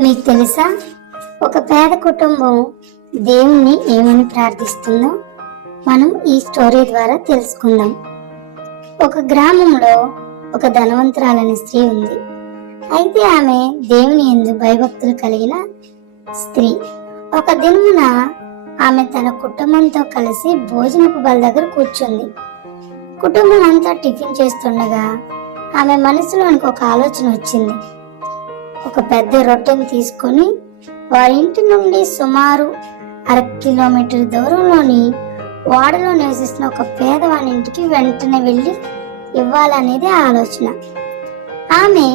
మీకు తెలుసా? ఒక పేద కుటుంబం దేవుణ్ణి ఏమని ప్రార్థిస్తుందో మనం ఈ స్టోరీ ద్వారా తెలుసుకుందాం. ఒక గ్రామంలో ఒక ధనవంతురాలనే స్త్రీ ఉంది. అయితే ఆమె దేవుని ఎందు భయభక్తులు కలిగిన స్త్రీ. ఒక దినమున ఆమె తన కుటుంబంతో కలిసి భోజనపు బల దగ్గర కూర్చుంది. కుటుంబం అంతా టిఫిన్ చేస్తుండగా ఆమె మనసులోనికి ఒక ఆలోచన వచ్చింది. ఒక పెద్ద రొట్టెను తీసుకొని వారి ఇంటి నుండి సుమారు అర కిలోమీటర్ దూరంలోని వాడలో నివసిస్తున్న ఒక పేదవాని ఇంటికి వెంటనే వెళ్ళి ఇవ్వాలనేది ఆలోచన. ఆమె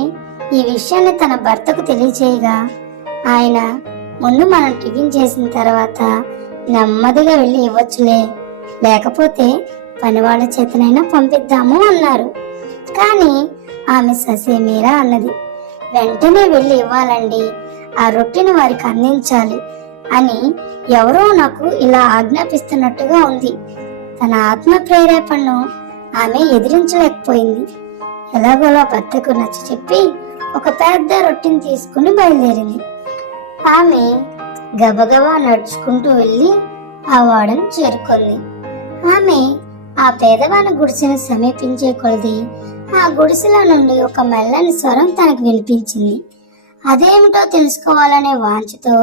ఈ విషయాన్ని తన భర్తకు తెలియచేయగా ఆయన ముందు మనం టిఫిన్ చేసిన తర్వాత నెమ్మదిగా వెళ్ళి ఇవ్వచ్చులే. లేకపోతే పనివాళ్ళ చేతనైనా పంపిద్దాము అన్నారు. కానీ ఆమె ససేమీరా అన్నది. వెంటనే వెళ్ళి ఇవ్వాలండి. ఆ రొట్టెను వారికి అందించాలి అని ఎవరో నాకు ఇలా ఆజ్ఞాపిస్తున్నట్టుగా ఉంది. తన ఆత్మ ప్రేరేపణను ఆమె ఎదిరించలేకపోయింది. ఎలాగోలా భర్తకు నచ్చ చెప్పి ఒక పెద్ద రొట్టెని తీసుకుని బయలుదేరింది. ఆమె గబగబా నడుచుకుంటూ వెళ్ళి ఆ వాడను చేరుకుంది. ఆమె ఆ పేదవాని గుడిసెను సమీపించే కొలది ఆ గుడిసెలో నుండి ఒక మెల్లని స్వరం తనకు వినిపించింది. అదేమిటో తెలుసుకోవాలనే వాంఛతో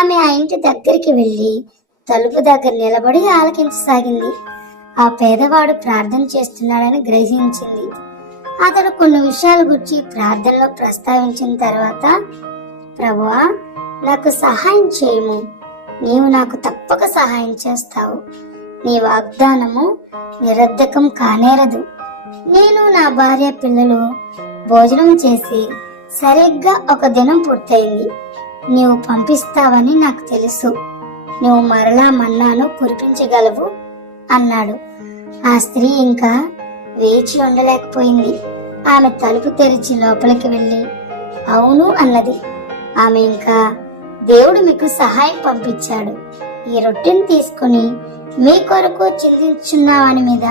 ఆమె ఆ ఇంటి దగ్గరికి వెళ్ళి తలుపు దగ్గర నిలబడి ఆలకించసాగింది. ఆ పేదవాడు ప్రార్థన చేస్తున్నాడని గ్రహించింది. అతడు కొన్ని విషయాల గురించి ప్రార్థనలో ప్రస్తావించిన తర్వాత ప్రభువా నాకు సహాయం చేయము. నీవు నాకు తప్పక సహాయం చేస్తావు. నీ వాగ్దానము నిరర్ధకం కానేరదు. నేను నా భార్య పిల్లలు భోజనం చేసి సరిగ్గా ఒక దినం పూర్తయింది. నీవు పంపిస్తావని నాకు తెలుసు. నువ్వు మరలా మన్నాను కురిపించగలవు అన్నాడు. ఆ స్త్రీ ఇంకా వేచి ఉండలేకపోయింది. ఆమె తలుపు తెరిచి లోపలికి వెళ్ళి అవును అన్నది. ఆమె ఇంకా దేవుడు మీకు సహాయం పంపించాడు. ఈ రొట్టెను తీసుకుని మీ కొరకు చింతించున్నామని మీద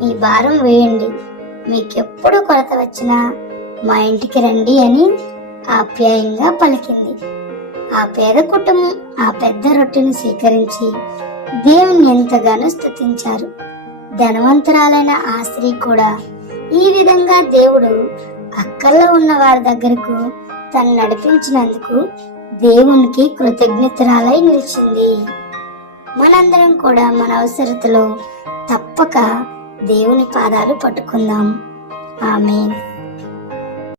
మీ భారం వేయండి. మీకెప్పుడు కొరత వచ్చినా మా ఇంటికి రండి అని ఆప్యాయంగా పలికింది. ఆ పేద కుటుంబం ఆ పెద్ద రొట్టెను స్వీకరించి దేవుణ్ణి ఎంతగానో స్థుతించారు ధనవంతురాలైన ఆ స్త్రీ కూడా ఈ విధంగా దేవుడు అక్కల్లో ఉన్న వారి దగ్గరకు తను నడిపించినందుకు దేవునికి కృతజ్ఞతరాలై నిలిచింది. మనందరం కూడా మన అవసరతలో తప్పక దేవుని పాదాలు పట్టుకుందాం. ఆమెన్.